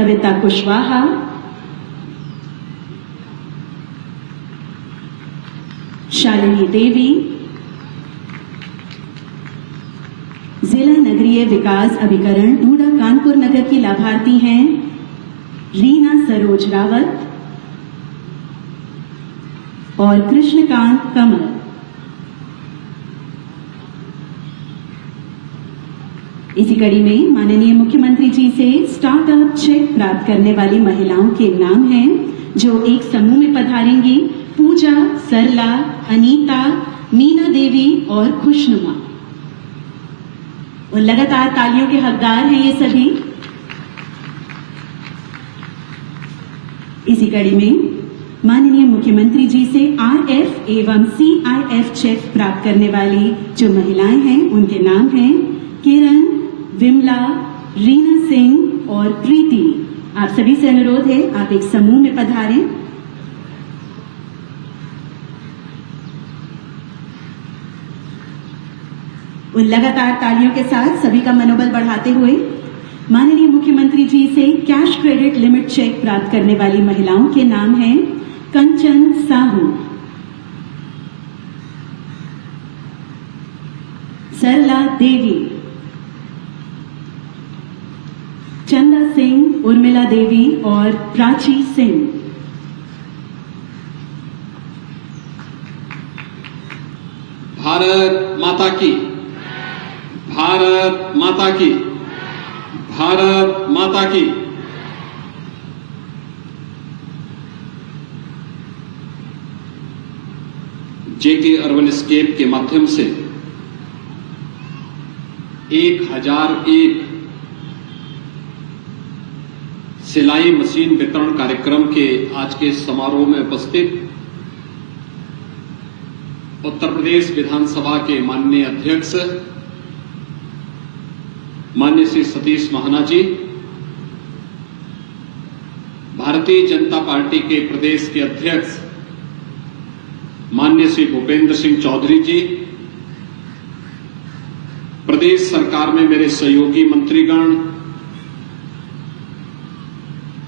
सविता कुशवाहा, शालिनी देवी, जिला नगरीय विकास अभिकरण ऊड़ा कानपुर नगर की लाभार्थी हैं रीना सरोज रावत और कृष्णकांत कमल। इसी कड़ी में माननीय मुख्यमंत्री जी से स्टार्टअप चेक प्राप्त करने वाली महिलाओं के नाम हैं जो एक समूह में पधारेंगी। पूजा, सरला, अनीता, मीना देवी और खुशनुमा। और लगातार तालियों के हकदार हैं ये सभी। इसी कड़ी में माननीय मुख्यमंत्री जी से आरएफ एवं सीआईएफ चेक प्राप्त करने वाली जो महिलाएं हैं उनके नाम हैं किरण, विमला, रीना सिंह और प्रीति। आप सभी से अनुरोध है आप एक समूह में पधारें। उन लगातार तालियों के साथ सभी का मनोबल बढ़ाते हुए माननीय मुख्यमंत्री जी से कैश क्रेडिट लिमिट चेक प्राप्त करने वाली महिलाओं के नाम हैं कंचन साहू, सरला देवी, चंदा सिंह, उर्मिला देवी और प्राची सिंह। भारत माता की, भारत माता की, भारत माता की। जेके अर्बनस्केप के माध्यम से 1001 सिलाई मशीन वितरण कार्यक्रम के आज के समारोह में उपस्थित उत्तर प्रदेश विधानसभा के माननीय अध्यक्ष माननीय श्री सतीश महाना जी, भारतीय जनता पार्टी के प्रदेश के अध्यक्ष माननीय श्री भूपेंद्र सिंह चौधरी जी, प्रदेश सरकार में मेरे सहयोगी मंत्रीगण,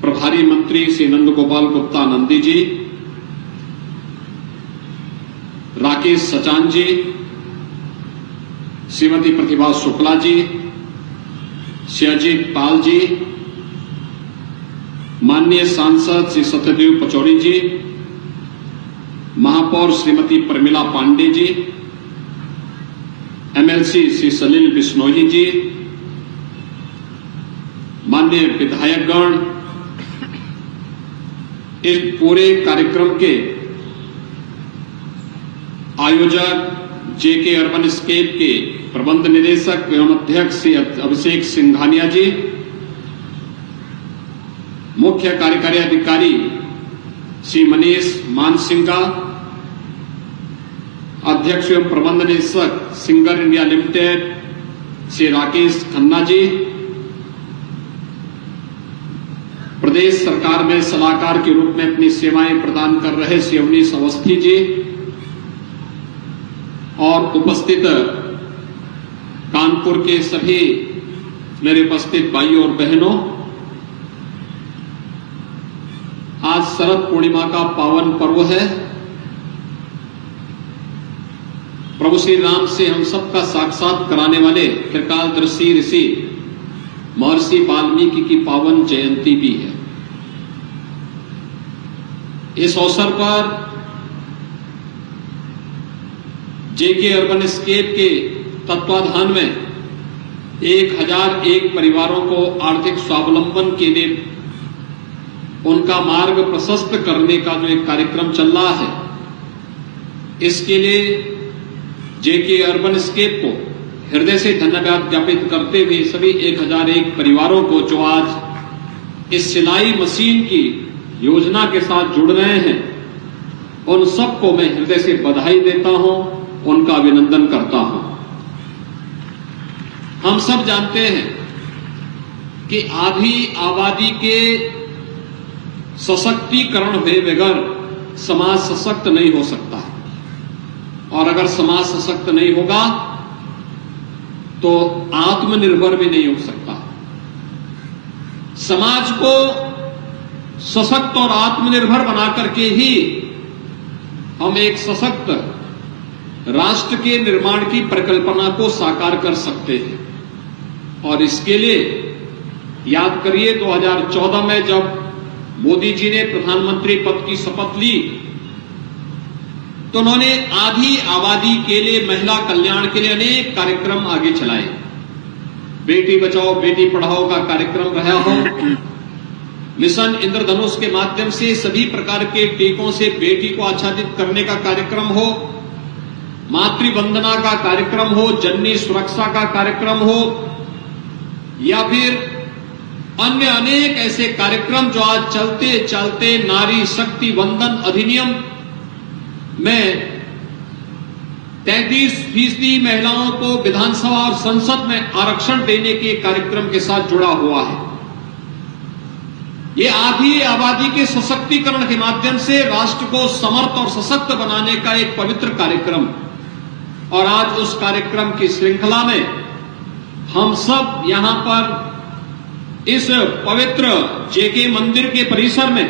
प्रभारी मंत्री श्री नंद गोपाल गुप्ता नंदी जी, राकेश सचान जी, श्रीमती प्रतिभा शुक्ला जी, श्री अजीत पाल जी, माननीय सांसद श्री सत्यदेव पचौरी जी, महापौर श्रीमती प्रमिला पांडे जी, एमएलसी श्री सलील बिश्नोई जी, माननीय विधायकगण, इस पूरे कार्यक्रम के आयोजक जेके अर्बनस्केप के प्रबंध निदेशक एवं अध्यक्ष श्री अभिषेक सिंघानिया जी, मुख्य कार्यकारी अधिकारी श्री मनीष मानसिंगा, अध्यक्ष एवं प्रबंध निदेशक Singer India Limited Shri Rakesh Khanna ji, प्रदेश सरकार में सलाहकार के रूप में अपनी सेवाएं प्रदान कर रहे श्री अवनीश अवस्थी जी और उपस्थित कानपुर के सभी मेरे उपस्थित भाइयों और बहनों, आज शरद पूर्णिमा का पावन पर्व है। प्रभु श्री राम से हम सबका साक्षात कराने वाले त्रिकालदर्शी ऋषि महर्षि वाल्मीकि की पावन जयंती भी है। इस अवसर पर जेके अर्बनस्केप के तत्वाधान में 1001 परिवारों को आर्थिक स्वावलंबन के लिए उनका मार्ग प्रशस्त करने का जो एक कार्यक्रम चल रहा है, इसके लिए जेके अर्बनस्केप को हृदय से धन्यवाद ज्ञापित करते हुए सभी 1001 परिवारों को जो आज इस सिलाई मशीन की योजना के साथ जुड़ रहे हैं, उन सबको मैं हृदय से बधाई देता हूं, उनका अभिनंदन करता हूं। हम सब जानते हैं कि आधी आबादी के सशक्तिकरण हुए बगैर समाज सशक्त नहीं हो सकता, और अगर समाज सशक्त नहीं होगा तो आत्मनिर्भर भी नहीं हो सकता। समाज को सशक्त और आत्मनिर्भर बना करके ही हम एक सशक्त राष्ट्र के निर्माण की परिकल्पना को साकार कर सकते हैं। और इसके लिए याद करिए 2014 में जब मोदी जी ने प्रधानमंत्री पद की शपथ ली तो उन्होंने आधी आबादी के लिए महिला कल्याण के लिए अनेक कार्यक्रम आगे चलाए। बेटी बचाओ बेटी पढ़ाओ का कार्यक्रम रहा हो, मिशन इंद्रधनुष के माध्यम से सभी प्रकार के टीकों से बेटी को आच्छादित करने का कार्यक्रम हो, मातृवंदना का कार्यक्रम हो, जननी सुरक्षा का कार्यक्रम हो, या फिर अन्य अनेक ऐसे कार्यक्रम जो आज चलते चलते नारी शक्ति वंदन अधिनियम में 33% महिलाओं को विधानसभा और संसद में आरक्षण देने के कार्यक्रम के साथ जुड़ा हुआ है। ये आधी आबादी के सशक्तिकरण के माध्यम से राष्ट्र को समर्थ और सशक्त बनाने का एक पवित्र कार्यक्रम, और आज उस कार्यक्रम की श्रृंखला में हम सब यहां पर इस पवित्र जेके मंदिर के परिसर में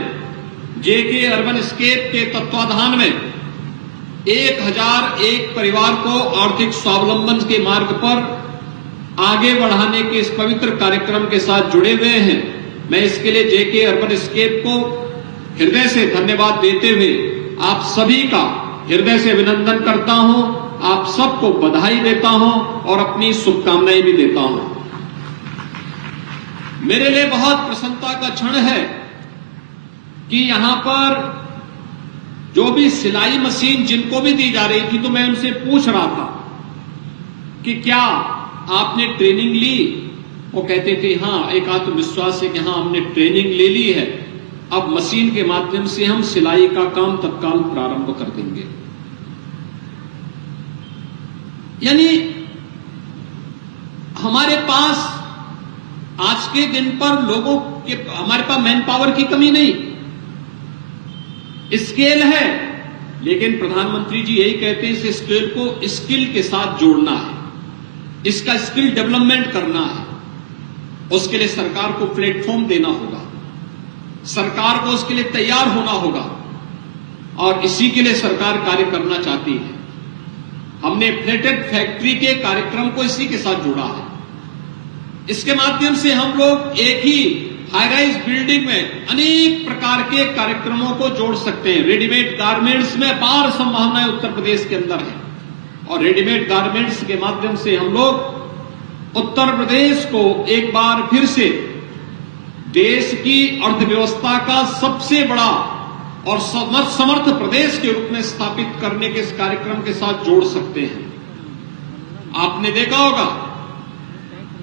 जेके अर्बन स्केप के तत्वाधान में 1001 परिवार को आर्थिक स्वावलंबन के मार्ग पर आगे बढ़ाने के इस पवित्र कार्यक्रम के साथ जुड़े हुए हैं। मैं इसके लिए जेके अर्बन स्केप को हृदय से धन्यवाद देते हुए आप सभी का हृदय से अभिनंदन करता हूं, आप सबको बधाई देता हूं और अपनी शुभकामनाएं भी देता हूं। मेरे लिए बहुत प्रसन्नता का क्षण है कि यहां पर जो भी सिलाई मशीन जिनको भी दी जा रही थी तो मैं उनसे पूछ रहा था कि क्या आपने ट्रेनिंग ली? वो कहते थे हाँ, एक आत्मविश्वास है कि हाँ हमने ट्रेनिंग ले ली है, अब मशीन के माध्यम से हम सिलाई का काम तत्काल प्रारंभ कर देंगे। यानी हमारे पास आज के दिन पर लोगों के, हमारे पास मैन पावर की कमी नहीं, स्केल है, लेकिन प्रधानमंत्री जी यही कहते हैं इस स्केल को स्किल के साथ जोड़ना है, इसका स्किल डेवलपमेंट करना है। उसके लिए सरकार को प्लेटफॉर्म देना होगा, सरकार को उसके लिए तैयार होना होगा, और इसी के लिए सरकार कार्य करना चाहती है। हमने प्लेटेड फैक्ट्री के कार्यक्रम को इसी के साथ जोड़ा है। इसके माध्यम से हम लोग एक ही हाई राइज बिल्डिंग में अनेक प्रकार के कार्यक्रमों को जोड़ सकते हैं। रेडीमेड गारमेंट्स में अपार संभावनाएं उत्तर प्रदेश के अंदर है, और रेडीमेड गारमेंट्स के माध्यम से हम लोग उत्तर प्रदेश को एक बार फिर से देश की अर्थव्यवस्था का सबसे बड़ा और समर्थ प्रदेश के रूप में स्थापित करने के इस कार्यक्रम के साथ जोड़ सकते हैं। आपने देखा होगा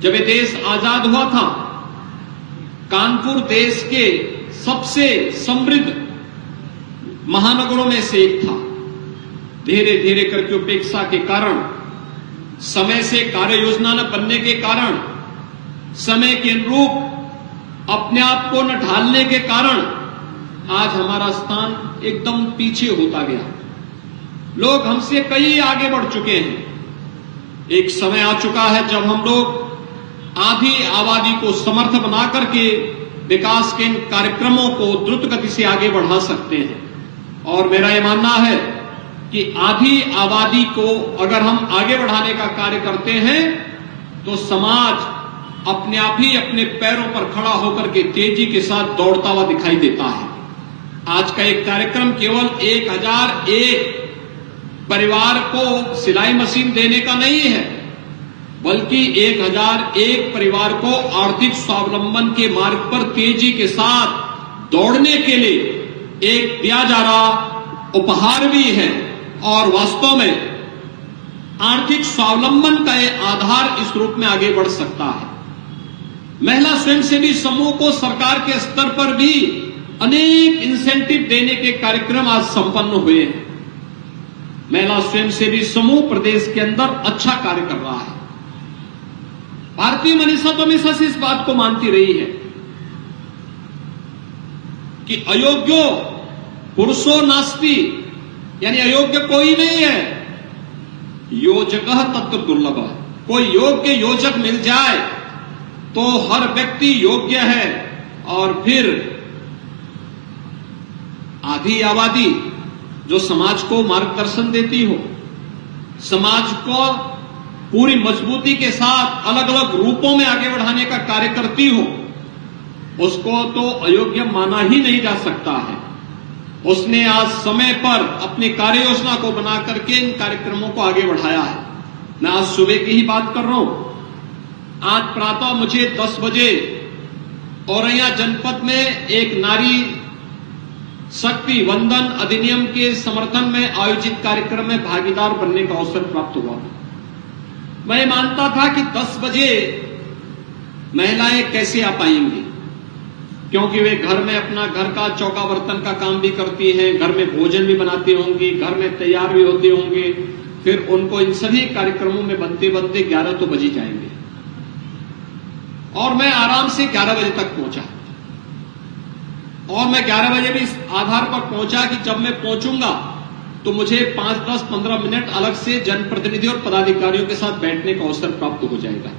जब ये देश आजाद हुआ था, कानपुर देश के सबसे समृद्ध महानगरों में से एक था। धीरे धीरे करके उपेक्षा के कारण, समय से कार्य योजना न बनने के कारण, समय के अनुरूप अपने आप को न ढालने के कारण आज हमारा स्थान एकदम पीछे होता गया। लोग हमसे कई आगे बढ़ चुके हैं। एक समय आ चुका है जब हम लोग आधी आबादी को समर्थ बना करके विकास के इन कार्यक्रमों को द्रुत गति से आगे बढ़ा सकते हैं। और मेरा यह मानना है कि आधी आबादी को अगर हम आगे बढ़ाने का कार्य करते हैं तो समाज अपने आप ही अपने पैरों पर खड़ा होकर के तेजी के साथ दौड़ता हुआ दिखाई देता है। आज का एक कार्यक्रम केवल 1001 परिवार को सिलाई मशीन देने का नहीं है, बल्कि 1001 परिवार को आर्थिक स्वावलंबन के मार्ग पर तेजी के साथ दौड़ने के लिए एक दिया जा रहा उपहार भी है। और वास्तव में आर्थिक स्वावलंबन का यह आधार इस रूप में आगे बढ़ सकता है। महिला स्वयंसेवी समूह को सरकार के स्तर पर भी अनेक इंसेंटिव देने के कार्यक्रम आज संपन्न हुए हैं। महिला स्वयंसेवी समूह प्रदेश के अंदर अच्छा कार्य कर रहा है। भारतीय मनीषा तो हमेशा से इस बात को मानती रही है कि अयोग्यो पुरुषो नास्ति, यानी अयोग्य कोई नहीं है, योजकः तत्र दुर्लभ। कोई योग्य योजक मिल जाए तो हर व्यक्ति योग्य है, और फिर आधी आबादी जो समाज को मार्गदर्शन देती हो, समाज को पूरी मजबूती के साथ अलग अलग रूपों में आगे बढ़ाने का कार्य करती हो, उसको तो अयोग्य माना ही नहीं जा सकता है। उसने आज समय पर अपनी कार्य योजना को बना करके इन कार्यक्रमों को आगे बढ़ाया है। मैं आज सुबह की ही बात कर रहा हूं। आज प्रातः मुझे 10 बजे औरैया जनपद में एक नारी शक्ति वंदन अधिनियम के समर्थन में आयोजित कार्यक्रम में भागीदार बनने का अवसर प्राप्त हुआ। मैं मानता था कि 10 बजे महिलाएं कैसे आ पाएंगी, क्योंकि वे घर में अपना घर का चौका बर्तन का काम भी करती हैं, घर में भोजन भी बनाती होंगी, घर में तैयार भी होते होंगे, फिर उनको इन सभी कार्यक्रमों में बनते बनते 11 तो बज ही जाएंगे। और मैं आराम से 11 बजे तक पहुंचा, और मैं 11 बजे भी इस आधार पर पहुंचा कि जब मैं पहुंचूंगा तो मुझे 5, 10, 15 मिनट अलग से जनप्रतिनिधि और पदाधिकारियों के साथ बैठने का अवसर प्राप्त हो जाएगा।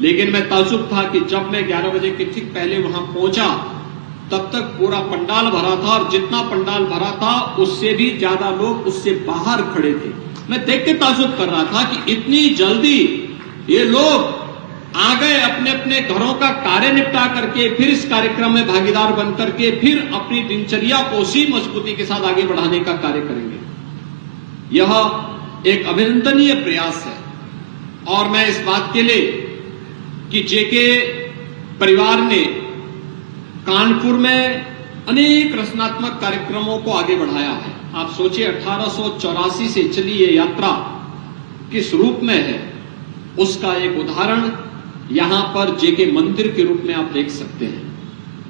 लेकिन मैं ताज्जुब था कि जब मैं 11 बजे के ठीक पहले वहां पहुंचा, तब तक पूरा पंडाल भरा था, और जितना पंडाल भरा था उससे भी ज्यादा लोग उससे बाहर खड़े थे। मैं देख के ताज्जुब कर रहा था कि इतनी जल्दी ये लोग आ गए, अपने अपने घरों का कार्य निपटा करके फिर इस कार्यक्रम में भागीदार बन करके फिर अपनी दिनचर्या को उसी मजबूती के साथ आगे बढ़ाने का कार्य करेंगे। यह एक अभिनंदनीय प्रयास है। और मैं इस बात के लिए कि जेके परिवार ने कानपुर में अनेक रचनात्मक कार्यक्रमों को आगे बढ़ाया है। आप सोचिए, 1884 से चली ये यात्रा किस रूप में है, उसका एक उदाहरण यहां पर जेके मंदिर के रूप में आप देख सकते हैं।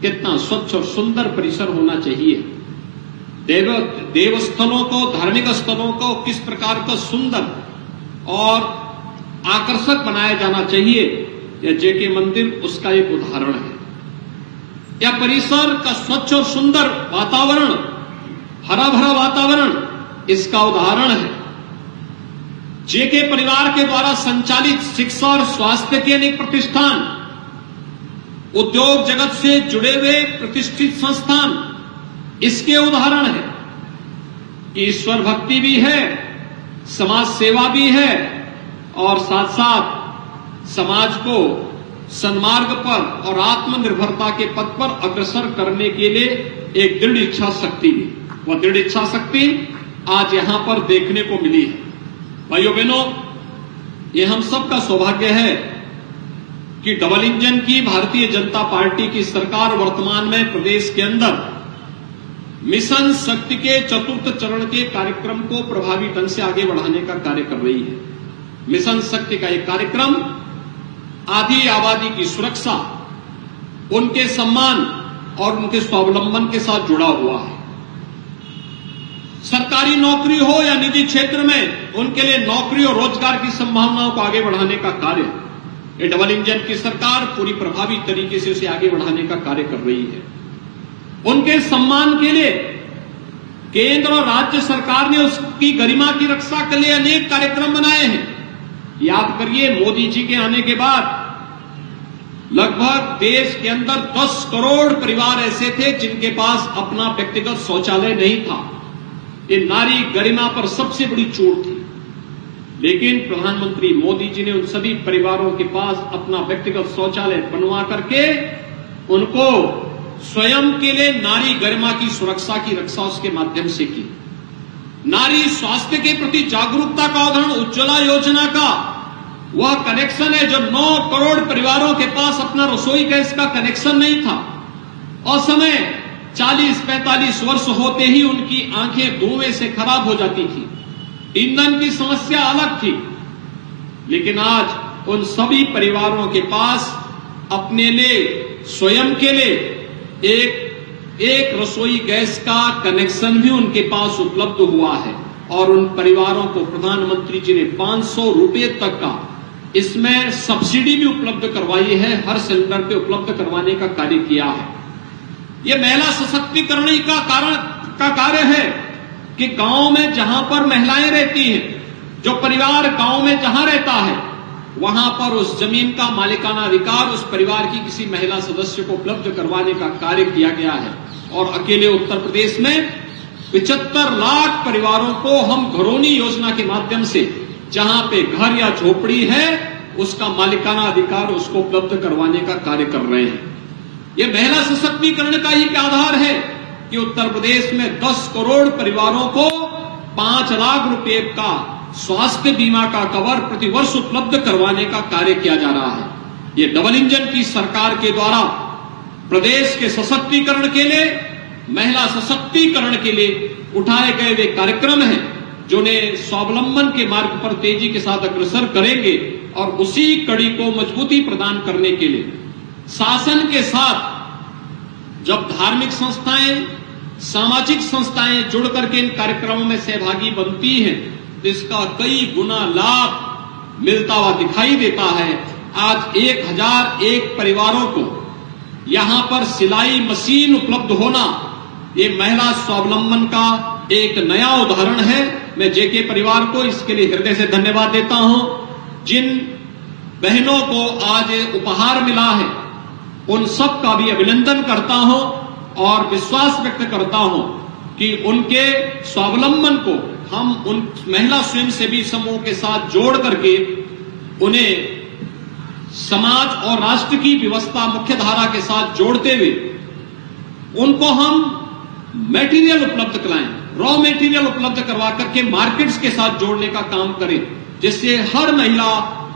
कितना स्वच्छ और सुंदर परिसर होना चाहिए। देव स्थलों को, धार्मिक स्थलों को किस प्रकार का सुंदर और आकर्षक बनाया जाना चाहिए, यह जेके मंदिर उसका एक उदाहरण है। यह परिसर का स्वच्छ और सुंदर वातावरण, हरा भरा वातावरण इसका उदाहरण है। जेके परिवार के द्वारा संचालित शिक्षा और स्वास्थ्य के अनेक प्रतिष्ठान, उद्योग जगत से जुड़े हुए प्रतिष्ठित संस्थान इसके उदाहरण है कि ईश्वर भक्ति भी है, समाज सेवा भी है, और साथ साथ समाज को सन्मार्ग पर और आत्मनिर्भरता के पथ पर अग्रसर करने के लिए एक दृढ़ इच्छा शक्ति भी। वह दृढ़ इच्छा शक्ति आज यहां पर देखने को मिली है। भाइयों बहनों, ये हम सबका सौभाग्य है कि डबल इंजन की भारतीय जनता पार्टी की सरकार वर्तमान में प्रदेश के अंदर मिशन शक्ति के 4th चरण के कार्यक्रम को प्रभावी ढंग से आगे बढ़ाने का कार्य कर रही है। मिशन शक्ति का एक कार्यक्रम आधी आबादी की सुरक्षा, उनके सम्मान और उनके स्वावलंबन के साथ जुड़ा हुआ है। सरकारी नौकरी हो या निजी क्षेत्र में, उनके लिए नौकरी और रोजगार की संभावनाओं को आगे बढ़ाने का कार्य ये डबल इंजन की सरकार पूरी प्रभावी तरीके से उसे आगे बढ़ाने का कार्य कर रही है। उनके सम्मान के लिए केंद्र और राज्य सरकार ने उसकी गरिमा की रक्षा के लिए अनेक कार्यक्रम बनाए हैं। याद करिए, मोदी जी के आने के बाद लगभग देश के अंदर 10 करोड़ परिवार ऐसे थे जिनके पास अपना व्यक्तिगत शौचालय नहीं था। ये नारी गरिमा पर सबसे बड़ी चोट थी। लेकिन प्रधानमंत्री मोदी जी ने उन सभी परिवारों के पास अपना व्यक्तिगत शौचालय बनवा करके उनको स्वयं के लिए नारी गरिमा की सुरक्षा की रक्षा उसके माध्यम से की। नारी स्वास्थ्य के प्रति जागरूकता का उदाहरण उज्ज्वला योजना का वह कनेक्शन है जो 9 करोड़ परिवारों के पास अपना रसोई गैस का कनेक्शन नहीं था, और समय 40-45 वर्ष होते ही उनकी आंखें धुएं से खराब हो जाती थी। ईंधन की समस्या अलग थी। लेकिन आज उन सभी परिवारों के पास अपने लिए, स्वयं के लिए एक रसोई गैस का कनेक्शन भी उनके पास उपलब्ध हुआ है। और उन परिवारों को प्रधानमंत्री जी ने 500 रुपए तक का इसमें सब्सिडी भी उपलब्ध करवाई है, हर सिलेंडर पे उपलब्ध करवाने का कार्य किया है। यह महिला सशक्तिकरण का कार्य है कि गांव में जहां पर महिलाएं रहती हैं, जो परिवार गांव में जहां रहता है, वहां पर उस जमीन का मालिकाना अधिकार उस परिवार की किसी महिला सदस्य को उपलब्ध करवाने का कार्य किया गया है। और अकेले उत्तर प्रदेश में 75 लाख परिवारों को हम घरौनी योजना के माध्यम से, जहां पे घर या झोपड़ी है, उसका मालिकाना अधिकार उसको उपलब्ध करवाने का कार्य कर रहे हैं। ये महिला सशक्तिकरण का ही आधार है कि उत्तर प्रदेश में 10 करोड़ परिवारों को 5 लाख रुपए का स्वास्थ्य बीमा का कवर प्रतिवर्ष उपलब्ध करवाने का कार्य किया जा रहा है। ये डबल इंजन की सरकार के द्वारा प्रदेश के सशक्तिकरण के लिए, महिला सशक्तिकरण के लिए उठाए गए वे कार्यक्रम हैं जो ने स्वावलंबन के मार्ग पर तेजी के साथ अग्रसर करेंगे। और उसी कड़ी को मजबूती प्रदान करने के लिए शासन के साथ जब धार्मिक संस्थाएं, सामाजिक संस्थाएं जुड़ करके इन कार्यक्रमों में सहभागी बनती हैं तो इसका कई गुना लाभ मिलता हुआ दिखाई देता है। आज 1001 परिवारों को यहां पर सिलाई मशीन उपलब्ध होना, ये महिला स्वावलंबन का एक नया उदाहरण है। मैं जेके परिवार को इसके लिए हृदय से धन्यवाद देता हूं। जिन बहनों को आज उपहार मिला है उन सब का भी अभिनंदन करता हूं और विश्वास व्यक्त करता हूं कि उनके स्वावलंबन को हम उन महिला स्वयंसेवी समूह के साथ जोड़ करके उन्हें समाज और राष्ट्र की व्यवस्था मुख्य धारा के साथ जोड़ते हुए उनको हम मटेरियल उपलब्ध कराएं, रॉ मटेरियल उपलब्ध करवा करके मार्केट्स के साथ जोड़ने का काम करें, जिससे हर महिला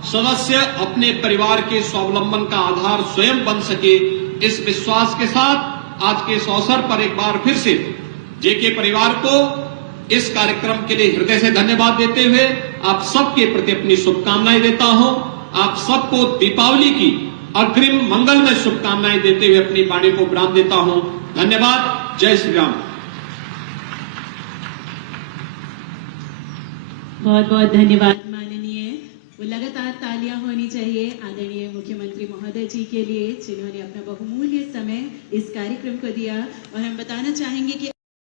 सदस्य अपने परिवार के स्वावलंबन का आधार स्वयं बन सके। इस विश्वास के साथ आज के इस अवसर पर एक बार फिर से जेके परिवार को इस कार्यक्रम के लिए हृदय से धन्यवाद देते हुए आप सबके प्रति अपनी शुभकामनाएं देता हूं। आप सबको दीपावली की अग्रिम मंगलमय शुभकामनाएं देते हुए अपनी वाणी को विराम देता हूं। धन्यवाद। जय श्री राम। बहुत बहुत धन्यवाद माननीय। वो लगातार तालियां होनी चाहिए आदरणीय मुख्यमंत्री महोदय जी के लिए जिन्होंने अपना बहुमूल्य समय इस कार्यक्रम को दिया। और हम बताना चाहेंगे कि